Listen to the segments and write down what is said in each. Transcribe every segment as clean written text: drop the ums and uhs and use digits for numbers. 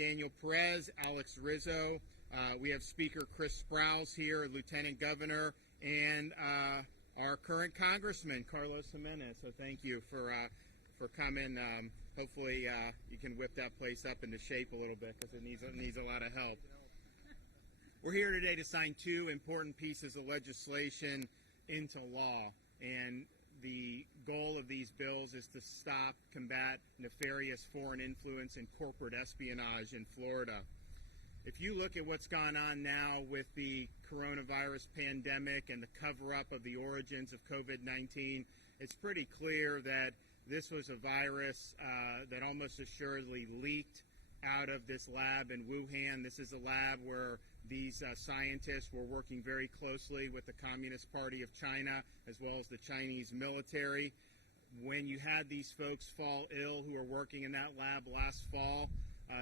Daniel Perez, Alex Rizzo. We have Speaker Chris Sprouse here, Lieutenant Governor, and our current Congressman, Carlos Jimenez. So thank you for coming. Hopefully you can whip that place up into shape a little bit because it needs a lot of help. We're here today to sign two important pieces of legislation into law, and the goal of these bills is to stop, combat nefarious foreign influence and corporate espionage in Florida. If you look at what's gone on now with the coronavirus pandemic and the cover-up of the origins of COVID-19, it's pretty clear that this was a virus that almost assuredly leaked out of this lab in Wuhan. This is a lab where these scientists were working very closely with the Communist Party of China as well as the Chinese military. When you had these folks fall ill who were working in that lab last fall,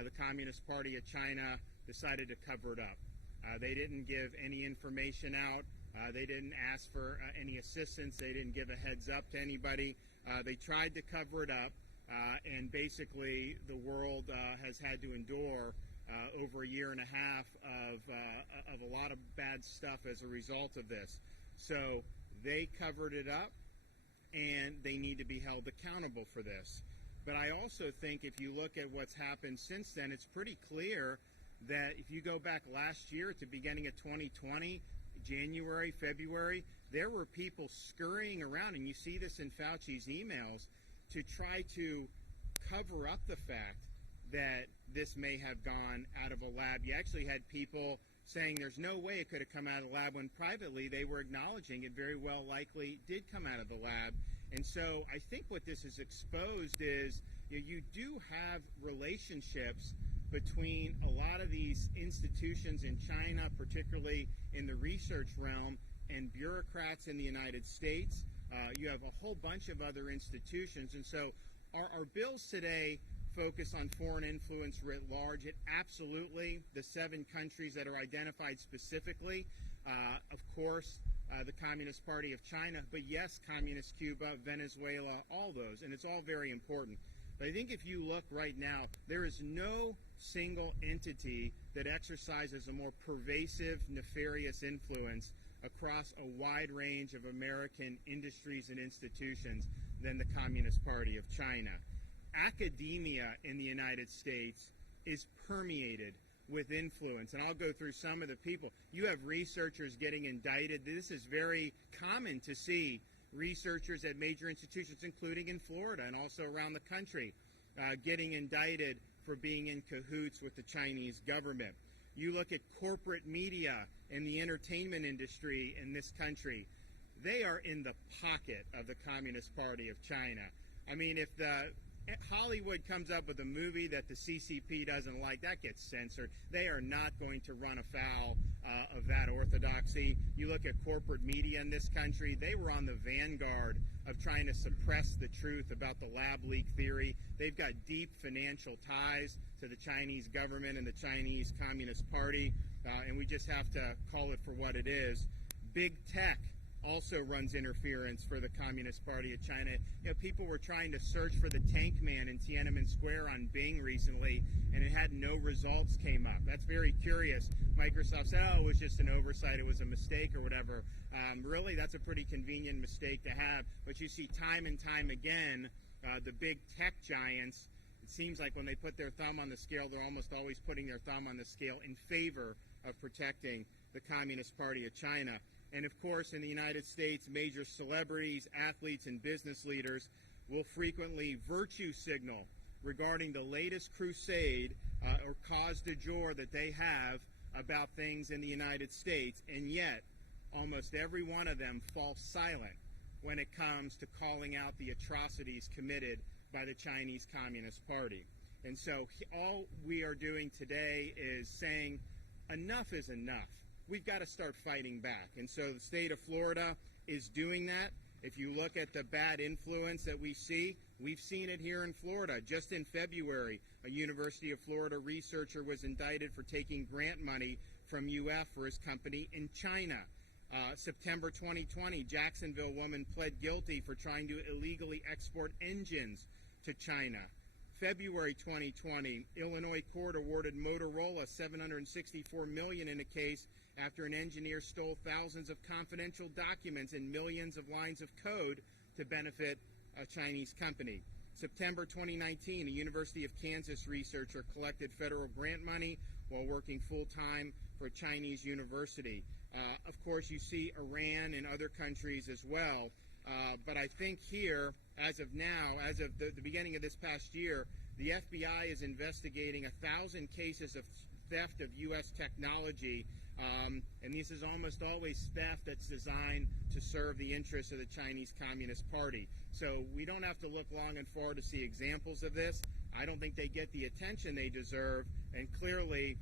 the Communist Party of China decided to cover it up. They didn't give any information out. They didn't ask for any assistance. They didn't give a heads up to anybody. They tried to cover it up, and basically the world has had to endure over a year and a half of a lot of bad stuff as a result of this. So they covered it up, and they need to be held accountable for this. But I also think if you look at what's happened since then, it's pretty clear that if you go back last year at the beginning of 2020, January, February, there were people scurrying around, and you see this in Fauci's emails, to try to cover up the fact that this may have gone out of a lab. You actually had people saying there's no way it could have come out of the lab, when privately they were acknowledging it very well likely did come out of the lab. And so I think what this has exposed is you do have relationships between a lot of these institutions in China, particularly in the research realm, and bureaucrats in the United States. You have a whole bunch of other institutions. And so our bills today focus on foreign influence writ large. It absolutely, the 7 countries that are identified specifically, of course, the Communist Party of China, but yes, Communist Cuba, Venezuela, all those, and it's all very important. But I think if you look right now, there is no single entity that exercises a more pervasive, nefarious influence across a wide range of American industries and institutions than the Communist Party of China. Academia in the United States is permeated with influence, and I'll go through some of the people. You have researchers getting indicted. This is very common to see researchers at major institutions, including in Florida and also around the country, getting indicted for being in cahoots with the Chinese government. You look at corporate media and the entertainment industry in this country. They are in the pocket of the Communist Party of China. I mean, if the Hollywood comes up with a movie that the CCP doesn't like, that gets censored. They are not going to run afoul of that orthodoxy. You look at corporate media in this country, they were on the vanguard of trying to suppress the truth about the lab leak theory. They've got deep financial ties to the Chinese government and the Chinese Communist Party, and we just have to call it for what it is. Big tech also runs interference for the Communist Party of China. You know, people were trying to search for the Tank Man in Tiananmen Square on Bing recently, and it had no results came up. That's very curious. Microsoft said, oh, it was just an oversight, it was a mistake or whatever. Really, that's a pretty convenient mistake to have. But you see time and time again, the big tech giants, it seems like when they put their thumb on the scale, they're almost always putting their thumb on the scale in favor of protecting the Communist Party of China. And of course, in the United States, major celebrities, athletes, and business leaders will frequently virtue signal regarding the latest crusade or cause du jour that they have about things in the United States. And yet, almost every one of them falls silent when it comes to calling out the atrocities committed by the Chinese Communist Party. And so all we are doing today is saying enough is enough. We've got to start fighting back. And so the state of Florida is doing that. If you look at the bad influence that we see, we've seen it here in Florida. Just in February, a University of Florida researcher was indicted for taking grant money from UF for his company in China. September 2020, Jacksonville woman pled guilty for trying to illegally export engines to China. February 2020, Illinois court awarded Motorola $764 million in a case after an engineer stole thousands of confidential documents and millions of lines of code to benefit a Chinese company. September 2019, a University of Kansas researcher collected federal grant money while working full-time for a Chinese university. Of course, you see Iran and other countries as well. But I think here, as of now, as of the beginning of this past year, the FBI is investigating 1,000 cases of theft of U.S. technology, and this is almost always theft that's designed to serve the interests of the Chinese Communist Party. So we don't have to look long and far to see examples of this. I don't think they get the attention they deserve, and clearly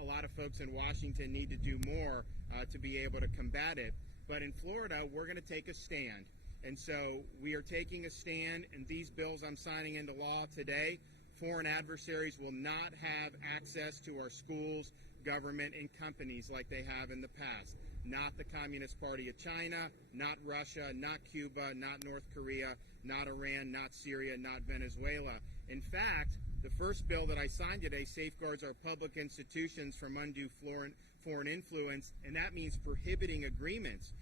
a lot of folks in Washington need to do more to be able to combat it. But in Florida, we're going to take a stand. And so we are taking a stand, and these bills I'm signing into law today, foreign adversaries will not have access to our schools, government, and companies like they have in the past. Not the Communist Party of China, not Russia, not Cuba, not North Korea, not Iran, not Syria, not Venezuela. In fact, the first bill that I signed today safeguards our public institutions from undue foreign influence, and that means prohibiting agreements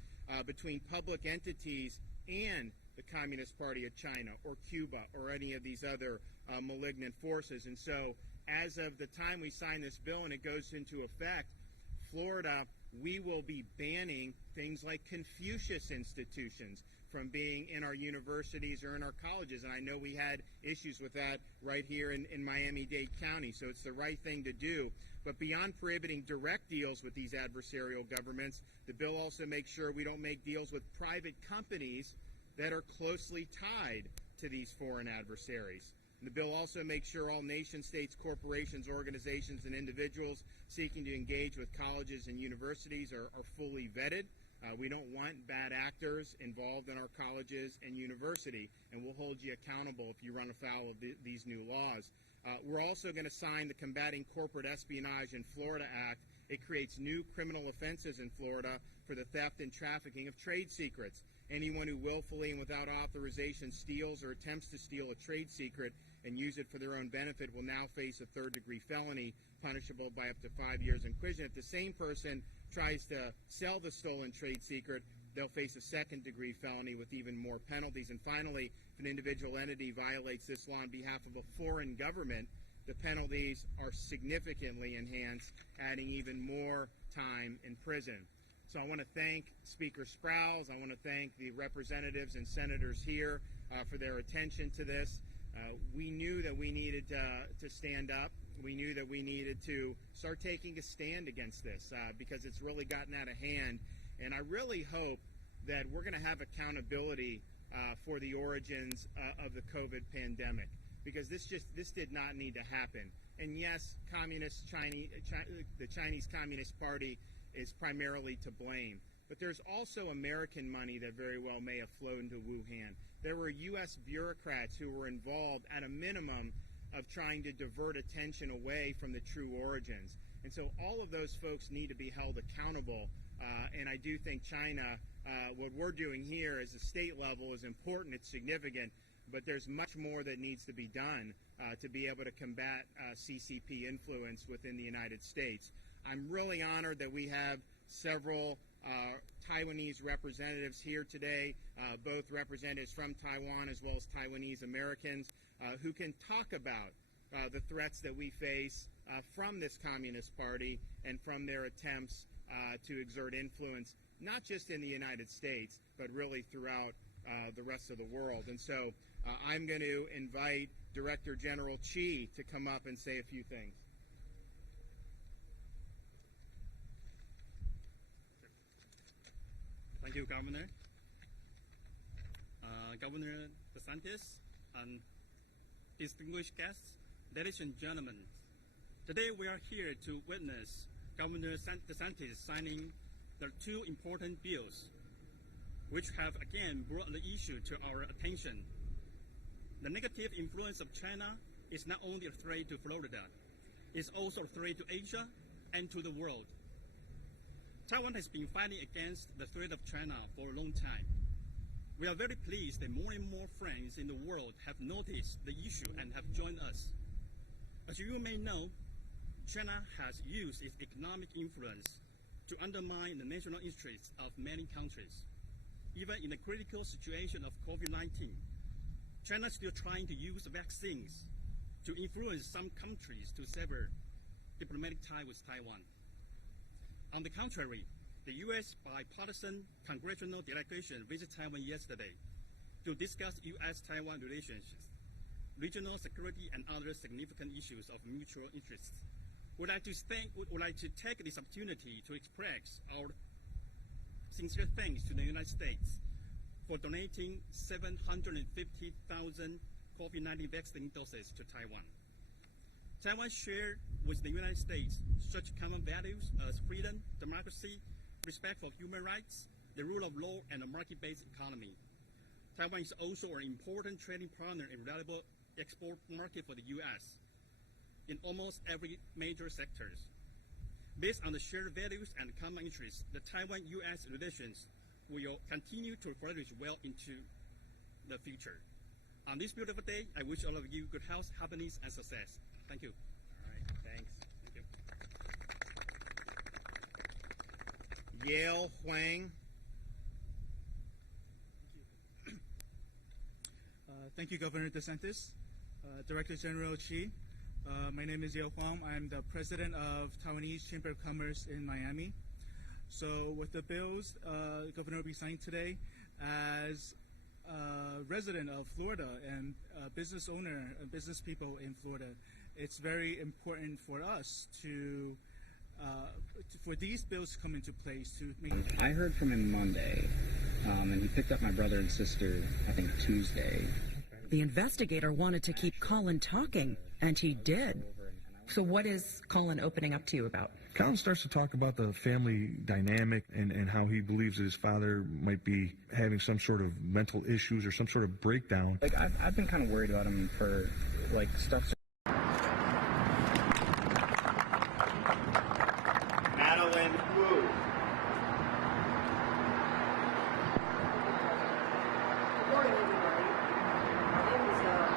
between public entities and the Communist Party of China or Cuba or any of these other malignant forces. And so as of the time we sign this bill and it goes into effect, Florida, we will be banning things like Confucius institutions from being in our universities or in our colleges. And I know we had issues with that right here in Miami-Dade County, so it's the right thing to do. But beyond prohibiting direct deals with these adversarial governments, the bill also makes sure we don't make deals with private companies that are closely tied to these foreign adversaries. And the bill also makes sure all nation states, corporations, organizations, and individuals seeking to engage with colleges and universities are fully vetted. We don't want bad actors involved in our colleges and university, and we'll hold you accountable if you run afoul of these new laws. We're also going to sign the Combating Corporate Espionage in Florida Act. It creates new criminal offenses in Florida for the theft and trafficking of trade secrets. Anyone who willfully and without authorization steals or attempts to steal a trade secret and use it for their own benefit will now face a third-degree felony, punishable by up to 5 years in prison. If the same person tries to sell the stolen trade secret, they'll face a second-degree felony with even more penalties. And finally, if an individual entity violates this law on behalf of a foreign government, the penalties are significantly enhanced, adding even more time in prison. So I want to thank Speaker Sprowls. I want to thank the representatives and senators here for their attention to this. We knew that we needed to stand up. We knew that we needed to start taking a stand against this because it's really gotten out of hand. And I really hope that we're going to have accountability for the origins of the COVID pandemic, because this did not need to happen. And yes, the Chinese Communist Party is primarily to blame. But there's also American money that very well may have flowed into Wuhan. There were U.S. bureaucrats who were involved at a minimum of trying to divert attention away from the true origins. And so all of those folks need to be held accountable. And I do think China, what we're doing here as a state level is important, it's significant, but there's much more that needs to be done to be able to combat CCP influence within the United States. I'm really honored that we have several Taiwanese representatives here today, both representatives from Taiwan as well as Taiwanese Americans, who can talk about the threats that we face from this Communist Party and from their attempts to exert influence, not just in the United States, but really throughout the rest of the world. And so I'm going to invite Director General Chi to come up and say a few things. Thank you, Governor. Governor DeSantis and distinguished guests, ladies and gentlemen, today we are here to witness Governor DeSantis signing the two important bills, which have again brought the issue to our attention. The negative influence of China is not only a threat to Florida, it's also a threat to Asia and to the world. Taiwan has been fighting against the threat of China for a long time. We are very pleased that more and more friends in the world have noticed the issue and have joined us. As you may know, China has used its economic influence to undermine the national interests of many countries. Even in the critical situation of COVID-19, China is still trying to use vaccines to influence some countries to sever diplomatic ties with Taiwan. On the contrary, the U.S. bipartisan congressional delegation visited Taiwan yesterday to discuss U.S.-Taiwan relations, regional security, and other significant issues of mutual interest. We'd like to take this opportunity to express our sincere thanks to the United States for donating 750,000 COVID-19 vaccine doses to Taiwan. Taiwan shares with the United States such common values as freedom, democracy, respect for human rights, the rule of law, and a market-based economy. Taiwan is also an important trading partner and reliable export market for the U.S. in almost every major sectors. Based on the shared values and common interests, the Taiwan-U.S. relations will continue to flourish well into the future. On this beautiful day, I wish all of you good health, happiness, and success. Thank you. All right, thanks. Thank you. Yale Huang. Thank you, Governor DeSantis, Director General Xi. My name is Yale Huang. I'm the president of Taiwanese Chamber of Commerce in Miami. So with the bills Governor will be signing today, as a resident of Florida and a business owner and business people in Florida, it's very important for us to for these bills to come into place to make. I heard from him Monday, and he picked up my brother and sister, I think, Tuesday. The investigator wanted to keep Colin talking, and he did. So what is Colin opening up to you about? Colin starts to talk about the family dynamic and how he believes that his father might be having some sort of mental issues or some sort of breakdown. Like, I've been kind of worried about him for, like, stuff. Madeline Wu. Good morning, everybody. My name is Madeline.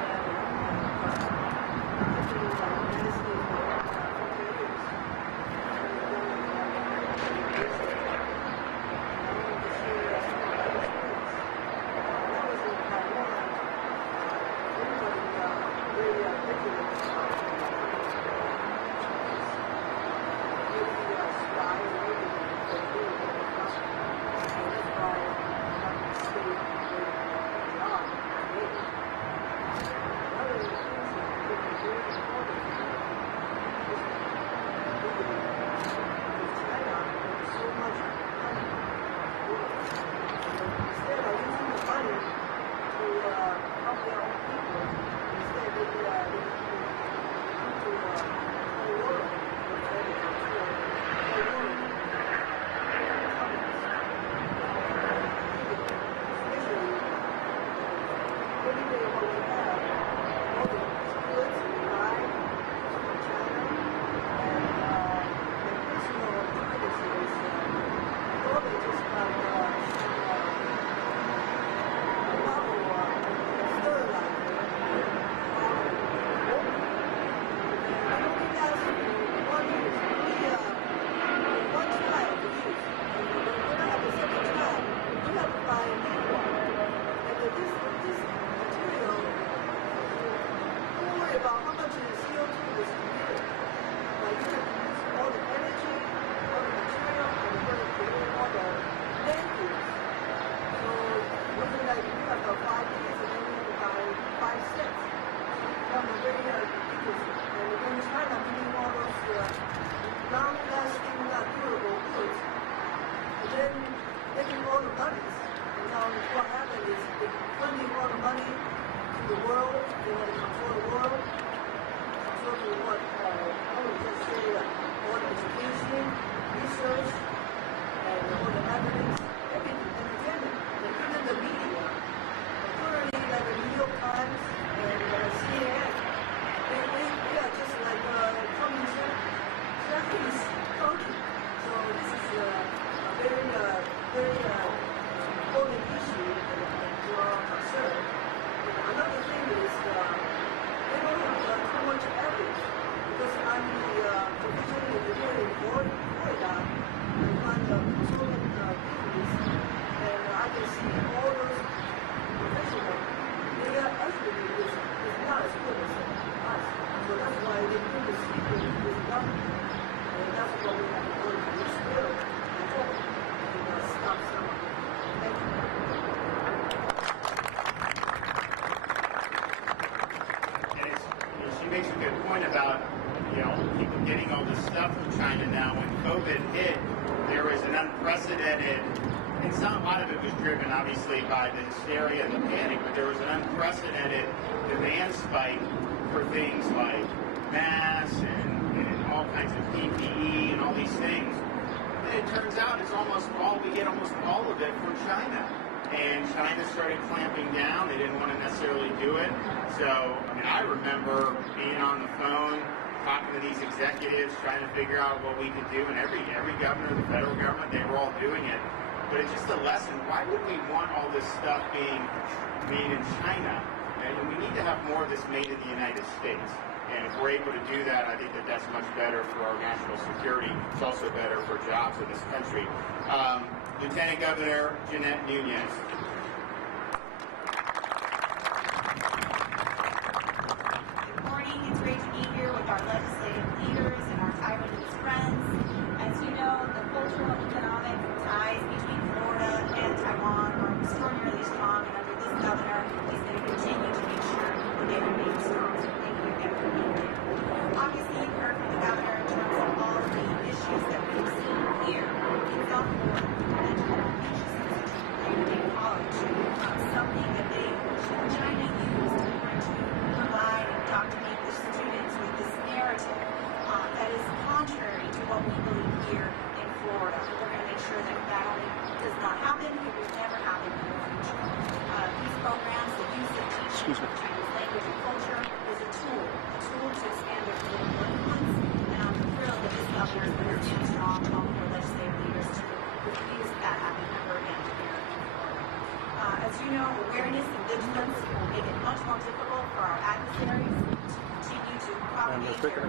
getting all this stuff from China now. When COVID hit, there was an unprecedented, and a lot of it was driven obviously by the hysteria and the panic, but there was an unprecedented demand spike for things like masks and all kinds of PPE and all these things. And it turns out we get almost all of it from China. And China started clamping down. They didn't want to necessarily do it. So, I remember being on the phone, talking to these executives, trying to figure out what we could do. And every governor, the federal government, they were all doing it. But it's just a lesson. Why would we want all this stuff being made in China? And we need to have more of this made in the United States. And if we're able to do that, I think that that's much better for our national security. It's also better for jobs in this country. Lieutenant Governor Jeanette Nuñez. Good morning. It's great to be here with our legislative leaders and our Taiwanese friends. As you know, the cultural and economic ties between Florida and Taiwan are extraordinarily strong, and under this governor, he's going to continue to make sure that they remain strong. So thank you again for being here. Obviously, you've heard from the governor in terms of all of the issues that we've seen here in South Florida and our beaches in college. Something that China used in order to provide and indoctrinate the students with this narrative that is contrary to what we believe here in Florida. We're going to make sure that that only does not happen. It will never happen in the future. These programs, the use of teaching Chinese language and culture is a tool to expand their political influence. And I'm thrilled that this governor is going to stand strong along with our legislative leaders to refuse that happening ever again here in Florida. As you know, awareness and vigilance will make it much more difficult for our adversaries to continue to propagate their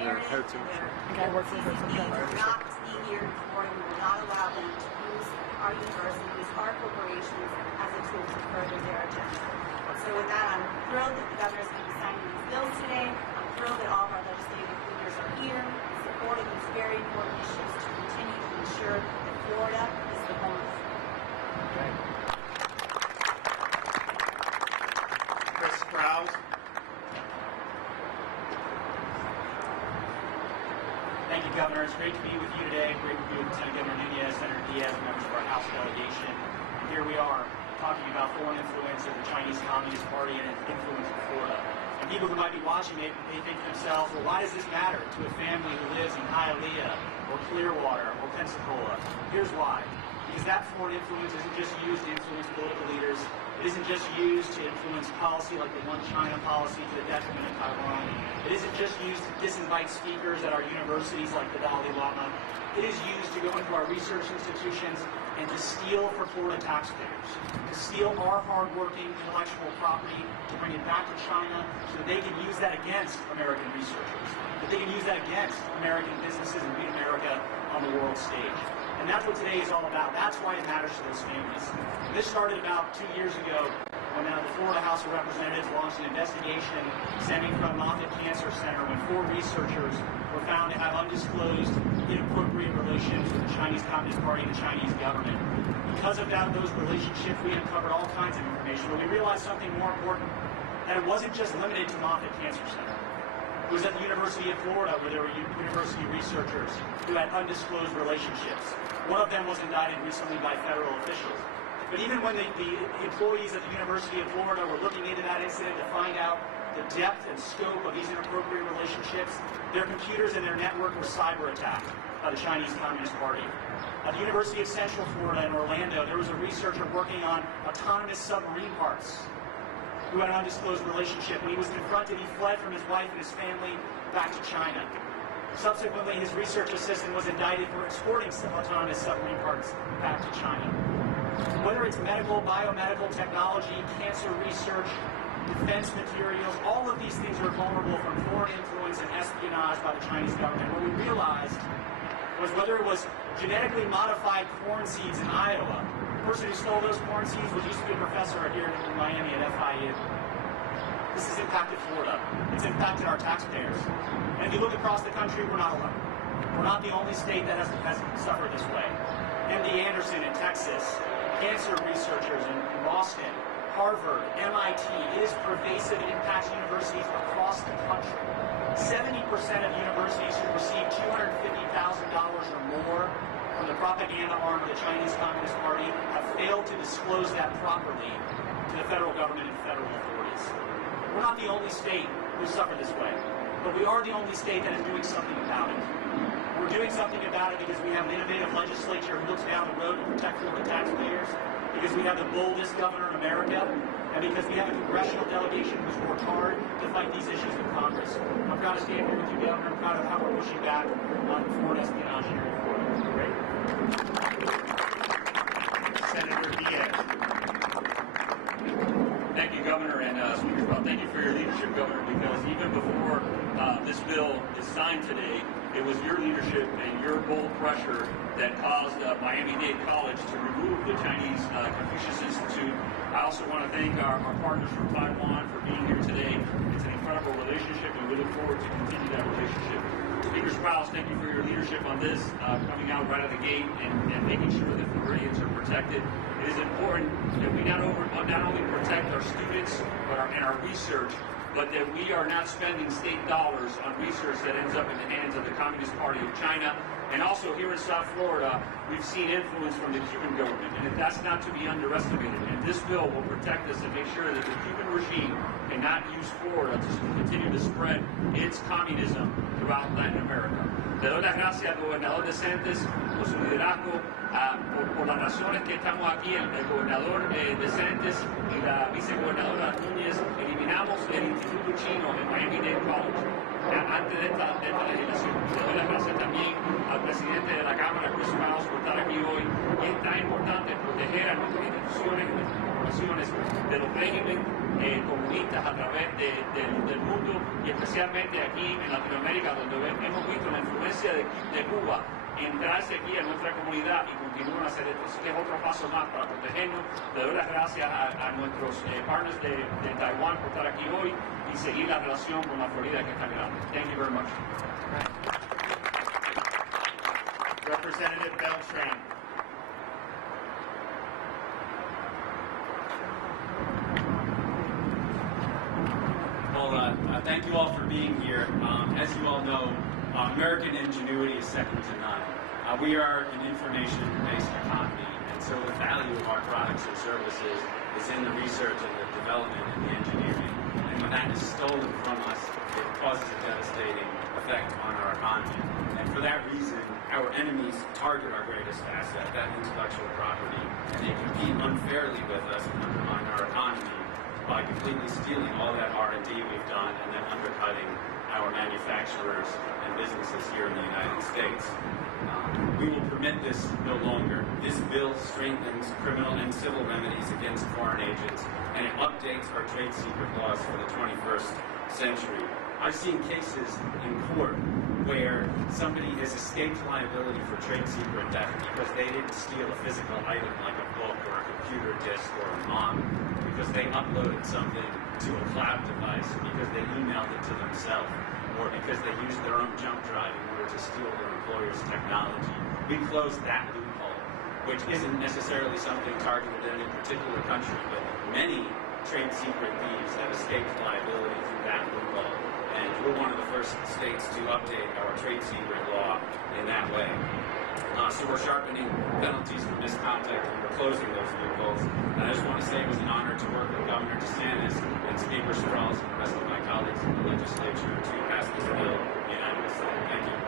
narrative and their are not be here in Florida. We will not allow them to use our universities, our corporations as a tool to further their agenda. So with that, I'm thrilled that the governor is going to be signing these bills today. I'm thrilled that all of our legislative leaders are here in support of these very important issues to continue to ensure that Florida is the home of freedom. Chris Sprouse. Thank you, Governor. It's great to be with you today. Great to be with Lieutenant Governor Nuñez, Senator Diaz, and members of our House delegation. And here we are talking about foreign influence of the Chinese Communist Party and its influence in Florida. And people who might be watching it, they think to themselves, well, why does this matter to a family who lives in Hialeah or Clearwater or Pensacola? Here's why. Because that foreign influence isn't just used to influence political leaders. It isn't just used to influence policy like the One China policy to the detriment of Taiwan. It isn't just used to disinvite speakers at our universities like the Dalai Lama. It is used to go into our research institutions and to steal for Florida taxpayers, to steal our hardworking intellectual property, to bring it back to China so that they can use that against American researchers, that they can use that against American businesses and beat America on the world stage. And that's what today is all about. That's why it matters to those families. And this started about 2 years ago when the Florida House of Representatives launched an investigation stemming from Moffitt Cancer Center when 4 researchers were found to have undisclosed inappropriate relations with the Chinese Communist Party and the Chinese government. Because of those relationships, we uncovered all kinds of information. But we realized something more important, that it wasn't just limited to Moffitt Cancer Center. It was at the University of Florida where there were university researchers who had undisclosed relationships. One of them was indicted recently by federal officials. But even when the employees at the University of Florida were looking into that incident to find out the depth and scope of these inappropriate relationships, their computers and their network were cyber attacked by the Chinese Communist Party. At the University of Central Florida in Orlando, there was a researcher working on autonomous submarine parts who had an undisclosed relationship. When he was confronted, he fled from his wife and his family back to China. Subsequently, his research assistant was indicted for exporting autonomous submarine parts back to China. Whether it's medical, biomedical technology, cancer research, defense materials, all of these things are vulnerable from foreign influence and espionage by the Chinese government. What we realized was whether it was genetically modified corn seeds in Iowa. The person who stole those corn seeds used to be a professor here in Miami at FIU. This has impacted Florida. It's impacted our taxpayers. And if you look across the country, we're not alone. We're not the only state that has suffered this way. MD Anderson in Texas, cancer researchers in Boston, Harvard, MIT. It is pervasive. It impacts universities across the country. 70% of universities who receive $250,000 or more from the propaganda arm of the Chinese Communist Party have failed to disclose that properly to the federal government and federal authorities. We're not the only state who suffer this way, but we are the only state that is doing something about it. We're doing something about it because we have an innovative legislature who looks down the road to protect Florida taxpayers, because we have the boldest governor in America, and because we have a congressional delegation who's worked hard to fight these issues in Congress. I'm proud to stand here with you, Governor. I'm proud of how we're pushing back on Florida espionage here in Florida. Great. Senator Diaz. Thank you, Governor, and Speaker Powell, thank you for your leadership, Governor, because even before this bill is signed today, it was your leadership and your bold pressure that caused Miami-Dade College to remove the Chinese Confucius Institute. I also want to thank our partners from Taiwan for being here today. It's an incredible relationship, and we look forward to continue that relationship. Speaker Sprouse, thank you for your leadership on this, coming out right out of the gate and making sure that Floridians are protected. It is important that we not only protect our students and our research, but that we are not spending state dollars on research that ends up in the hands of the Communist Party of China. And also here in South Florida, we've seen influence from the Cuban government, and that's not to be underestimated. And this bill will protect us and make sure that the Cuban regime cannot use Florida to continue to spread its communism throughout Latin America. Le doy las gracias al gobernador DeSantis por su liderazgo, por las razones que estamos aquí, el gobernador DeSantis y la vicegobernadora Nuñez eliminamos el Instituto Chino en Miami-Dade College antes de esta legislación. Le doy las gracias también al presidente de la Cámara, Chris Sprouse, por estar aquí hoy. Y es tan importante proteger a nuestras instituciones y nuestras corporaciones de los regímenes comunistas a través del mundo, y especialmente aquí en Latinoamérica, donde hemos visto la influencia de Cuba entrarse aquí a nuestra comunidad y continúan a hacer esto. Así que es otro paso más para protegernos. Le doy las gracias a nuestros partners de Taiwán por estar aquí hoy y seguir la relación con la Florida que es tan grande. Thank you very much. Representative Beltran. Well, thank you all for being here. As you all know, American ingenuity is second to none. We are an information-based economy, and so the value of our products and services is in the research and the development and the engineering. And when that is stolen from us, it causes a devastating effect on our economy. And for that reason, our enemies target our greatest asset, that intellectual property, and they compete unfairly with us and undermine our economy by completely stealing all that R&D we've done and then undercutting our manufacturers and businesses here in the United States. We will permit this no longer. This bill strengthens criminal and civil remedies against foreign agents, and it updates our trade secret laws for the 21st century. I've seen cases in court where somebody has escaped liability for trade secret theft because they didn't steal a physical item like a book or a computer disk or a mop, because they uploaded something to a cloud device, because they emailed it to themselves, or because they used their own jump drive in order to steal their employer's technology. We closed that loophole, which isn't necessarily something targeted at any particular country, but many trade secret thieves have escaped liability through that loophole. And we're one of the first states to update our trade secret law in that way. So we're sharpening penalties for misconduct, and we're closing those loopholes. And I just want to say it was an honor to work with Governor DeSantis and Speaker Sprouse and the rest of my colleagues in the legislature to pass this bill unanimously. Thank you.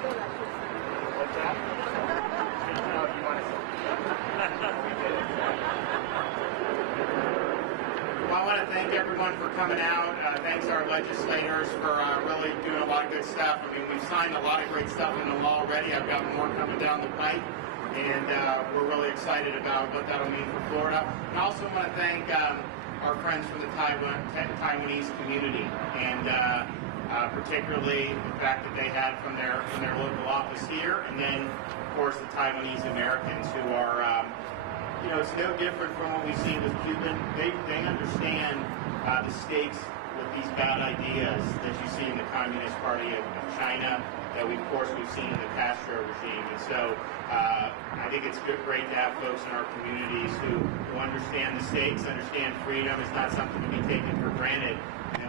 What's that? No, you want to say? Well, I want to thank everyone for coming out. Thanks our legislators for really doing a lot of good stuff. I mean, we've signed a lot of great stuff into law already. I've got more coming down the pipe, and we're really excited about what that'll mean for Florida. And I also want to thank our friends from the Taiwanese community, and particularly the fact that they had from their local office here, and then, of course, the Taiwanese Americans who are, it's no different from what we see with Cuban. They understand the stakes with these bad ideas that you see in the Communist Party of China, that we've seen in the Castro regime. And so I think it's great to have folks in our communities who understand the stakes, understand freedom is not something to be taken for granted.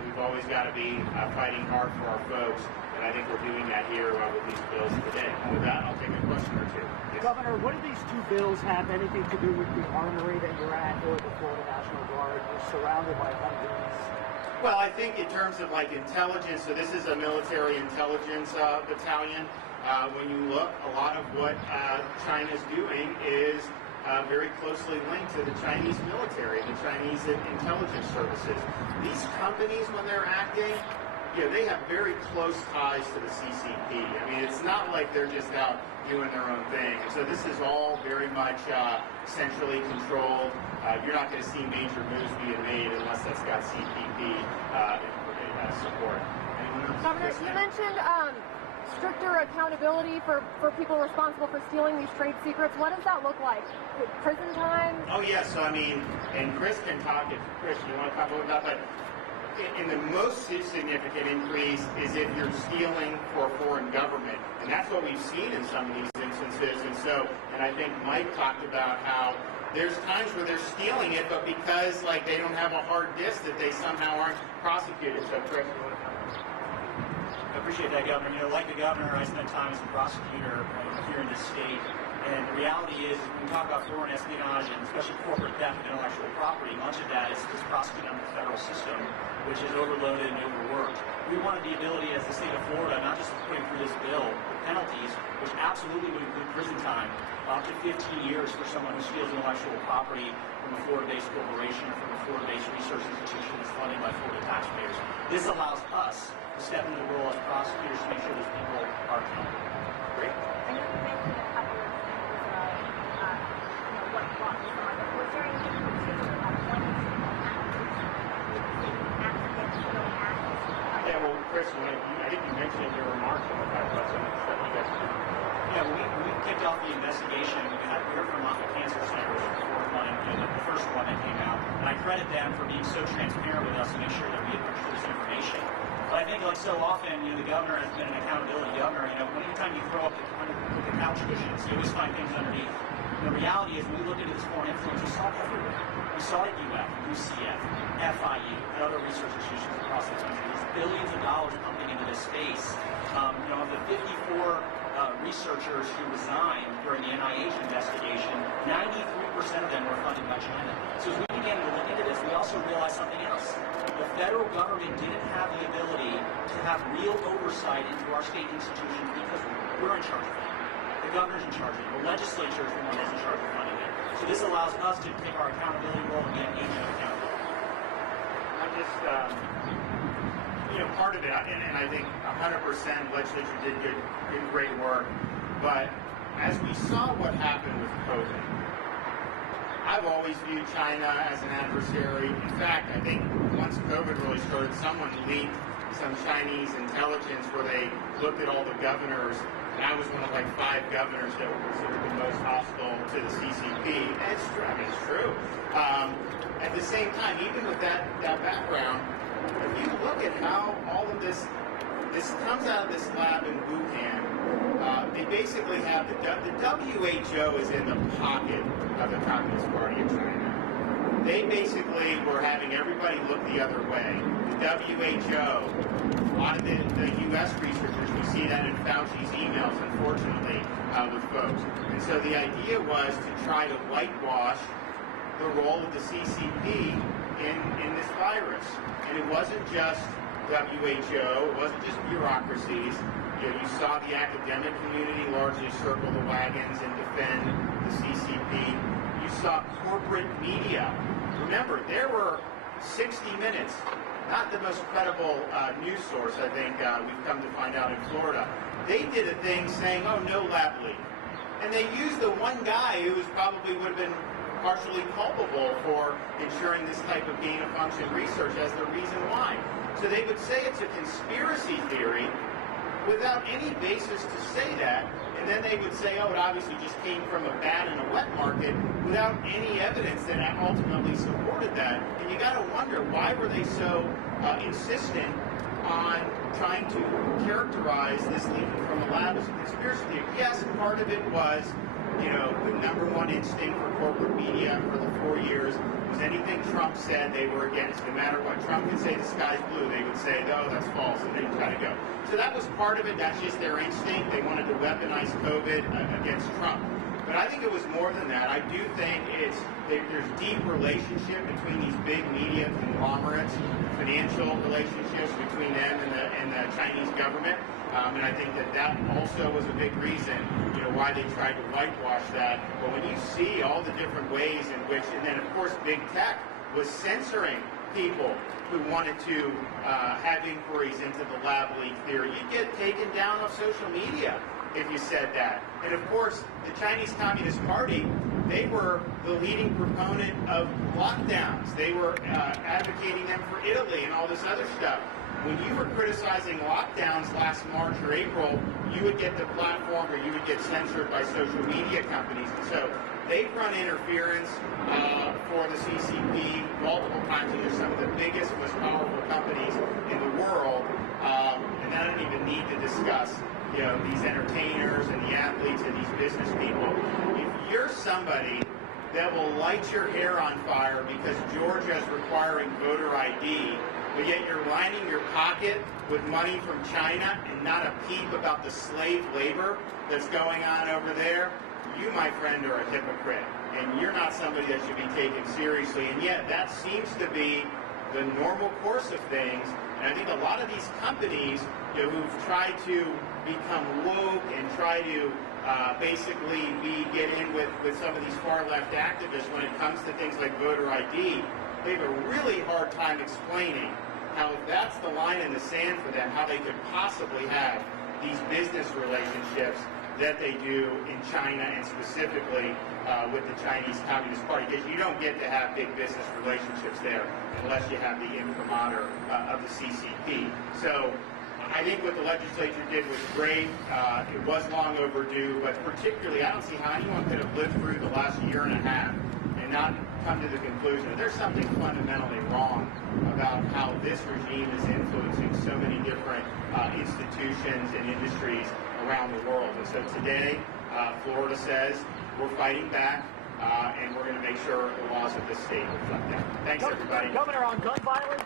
We've always got to be fighting hard for our folks, and I think we're doing that here with these bills today. And with that, I'll take a question or two. Yes. Governor, what do these two bills have anything to do with the armory that you're at or the Florida National Guard? You're surrounded by Humvees. Well, I think in terms of intelligence, so this is a military intelligence battalion. When you look, a lot of what China's doing is very closely linked to the Chinese military, the Chinese intelligence services. These companies, when they're acting, they have very close ties to the CCP. I mean, it's not like they're just out doing their own thing. And so this is all very much centrally controlled. You're not going to see major moves being made unless that's got CPP support. Governor, you mentioned stricter accountability for people responsible for stealing these trade secrets. What does that look like? Prison time? Oh, yes. So, I mean, and Chris can talk, Chris, you want to talk about that? But in the most significant increase is if you're stealing for a foreign government. And that's what we've seen in some of these instances. And so, and I think Mike talked about how there's times where they're stealing it, but because, they don't have a hard disk, that they somehow aren't prosecuted. So, Chris, you want to comment? I appreciate that, Governor. Like the governor, I spent time as a prosecutor here in this state. And the reality is, when we talk about foreign espionage, and especially corporate theft of intellectual property, much of that is prosecuted under the federal system, which is overloaded and overworked. We wanted the ability, as the state of Florida, not just putting through this bill, penalties, which absolutely would include prison time, up to 15 years for someone who steals intellectual property from a Florida-based corporation or from a Florida-based research institution that's funded by Florida taxpayers. This allows us to step into the role as prosecutors to make sure those people are accountable. Great. I know you mentioned a couple of examples of what blocks are. Was there anything in particular about one example Yeah, well, Chris, I think you mentioned in your remarks about some of the stuff you guys do. Yeah, when we kicked off the investigation, we heard from the cancer centers before the first one that came out, and I credit them for being so transparent with us to make sure that we had understood this information. But I think, so often, the governor has been an accountability governor. Anytime you throw up the couch cushions, you always find things underneath. And the reality is, when we looked into this foreign influence, we saw it everywhere. We saw it at UF, UCF, FIU, and other research institutions across the country. There's billions of dollars pumping into this space. Of the 54 researchers who resigned during the NIH investigation, 93% of them were funded by China. So as we began to look into this, we also realized something else. The federal government didn't have the ability to have real oversight into our state institutions because we're in charge of it. The governor's in charge of it. The legislature is the one that's in charge of funding it. So this allows us to take our accountability role and get agent accountability. I'm just, part of it, and I think 100% legislature did great work, but as we saw what happened with COVID, I've always viewed China as an adversary. In fact, I think once COVID really started, someone leaked some Chinese intelligence where they looked at all the governors, and I was one of 5 governors that were considered the most hostile to the CCP. And it's true. I mean, it's true. At the same time, even with that background, if you look at how all of this comes out of this lab in Wuhan, they basically have the WHO is in the pocket of the Communist Party of China. They basically were having everybody look the other way. The WHO, a lot of the U.S. researchers, we see that in Fauci's emails, unfortunately, with folks. And so the idea was to try to whitewash the role of the CCP in this virus. And it wasn't just WHO, it wasn't just bureaucracies, You saw the academic community largely circle the wagons and defend the CCP. You saw corporate media. Remember, there were 60 Minutes, not the most credible news source, I think we've come to find out in Florida. They did a thing saying, oh, no lab leak. And they used the one guy who probably would have been partially culpable for ensuring this type of gain-of-function research as the reason why. So they would say it's a conspiracy theory without any basis to say that, and then they would say, oh, it obviously just came from a bad and a wet market without any evidence that ultimately supported that. And you got to wonder, why were they so insistent on trying to characterize this leaking from a lab as a conspiracy theory? Yes, part of it was, the number one instinct for corporate media for the 4 years was anything Trump said they were against. No matter what Trump could say, the sky's blue, they would say, no, that's false, and they'd try to go. So that was part of it. That's just their instinct. They wanted to weaponize COVID against Trump. But I think it was more than that. I do think there's deep relationship between these big media conglomerates, financial relationships between them and the Chinese government. And I think that also was a big reason, why they tried to whitewash that. But when you see all the different ways in which, and then of course big tech was censoring people who wanted to have inquiries into the lab leak theory, you'd get taken down off social media if you said that. And of course, the Chinese Communist Party, they were the leading proponent of lockdowns. They were advocating them for Italy and all this other stuff. When you were criticizing lockdowns last March or April, you would get deplatformed or you would get censored by social media companies. And so they've run interference for the CCP multiple times. And they're some of the biggest, most powerful companies in the world. And I don't even need to discuss these entertainers and the athletes and these business people. If you're somebody that will light your hair on fire because Georgia is requiring voter ID, but yet you're lining your pocket with money from China and not a peep about the slave labor that's going on over there, you, my friend, are a hypocrite. And you're not somebody that should be taken seriously. And yet that seems to be the normal course of things. And I think a lot of these companies who've tried to become woke and try to basically get in with some of these far-left activists when it comes to things like voter ID, they have a really hard time explaining how that's the line in the sand for them, how they could possibly have these business relationships that they do in China and specifically with the Chinese Communist Party, because you don't get to have big business relationships there unless you have the imprimatur of the CCP. So I think what the legislature did was great. It was long overdue, but particularly I don't see how anyone could have lived through the last year and a half and not come to the conclusion that there's something fundamentally wrong about how this regime is influencing so many different institutions and industries around the world. And so today, Florida says we're fighting back, and we're going to make sure the laws of this state reflect that. Thanks, everybody. Governor, on gun violence.